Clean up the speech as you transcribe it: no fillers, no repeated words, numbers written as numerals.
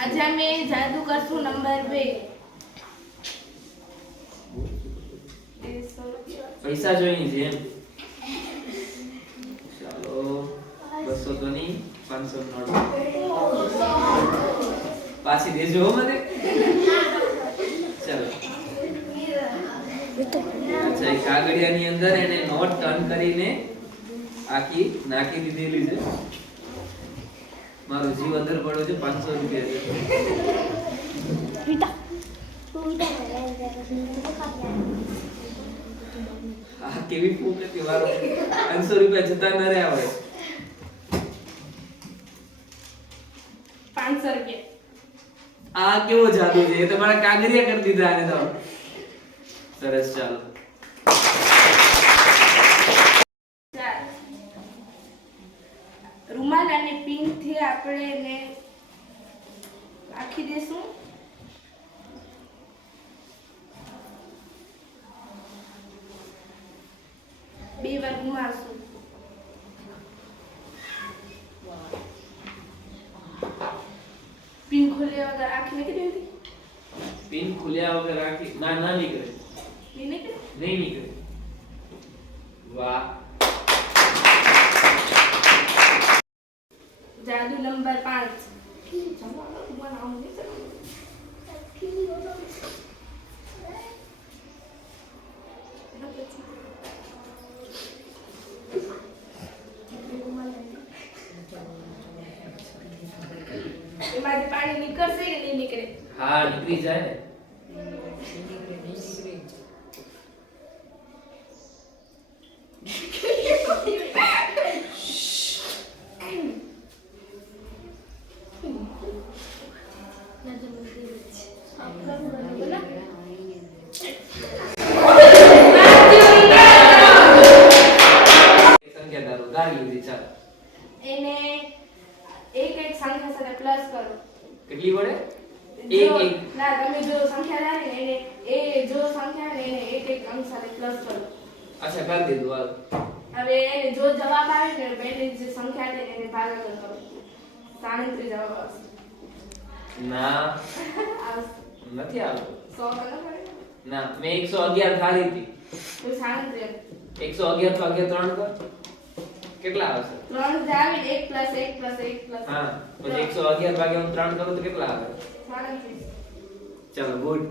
આજે અમે જાદુ કરશું નંબર 2. પૈસા જોઈએ છે એમ. ચાલો 200 તો નહીં 500 નોટ પાછી દેજો મને. ચાલો અચ્છા એક કાગળિયાની અંદર એને નોટ ટર્ન કરીને આખી નાખી દીધેલી છે. મારો જીવ અંદર પડ્યો છે. 500 રૂપિયા છે. આ કેવી ફૂક હતી. મારો 500 રૂપિયા જતા ન રહ્યા હોય. 500 રૂપિયા. આ કેવો જાદુ છે. એ તો મારા કાગળિયા કરી દીધા આને તો. સરસ ચાલો. રૂમાલ અને પિન થી આપણે એને રાખી દેશું. બે વાર ઘુમાવશું. પિન ખોલ્યા વગર આંખ નીકળી હતી. પિન ખુલ્યા વગર રાખી ના નીકળે. પિન નીકળી નહીં નીકળે. વાહ. જાદુ નંબર 5. એમાંથી પાણી નીકળશે કે નહીં નીકળે? હા નીકળી જાય ને. સંખ્યા ધારો ગાળી લીધી. ચાલો એને એક સંખ્યા સાથે પ્લસ કરો. કેટલી વડે? જો- એક ના તમે જો સંખ્યા ધારી ને એને જો સંખ્યા ને એને એક અંક સાથે પ્લસ કરો. અચ્છા કરી દીધું. હાલ હવે એને જો જવાબ આવે ને પહેલી જે સંખ્યા છે એને ભાગાકાર કરો. 37 જવાબ આવશે. ના આવશે. નથી આવતું. 100 કરો પડે. ના મેં 111 ધારી હતી. તો 37 111 તો 11 3 કર. કેટલા આવશે? 3 જ આવે 1 + 1 + 1 + હા પછી 111 ભાગ્યા 3 કરું તો કેટલા આવે? 37. ચાલો ગુડ.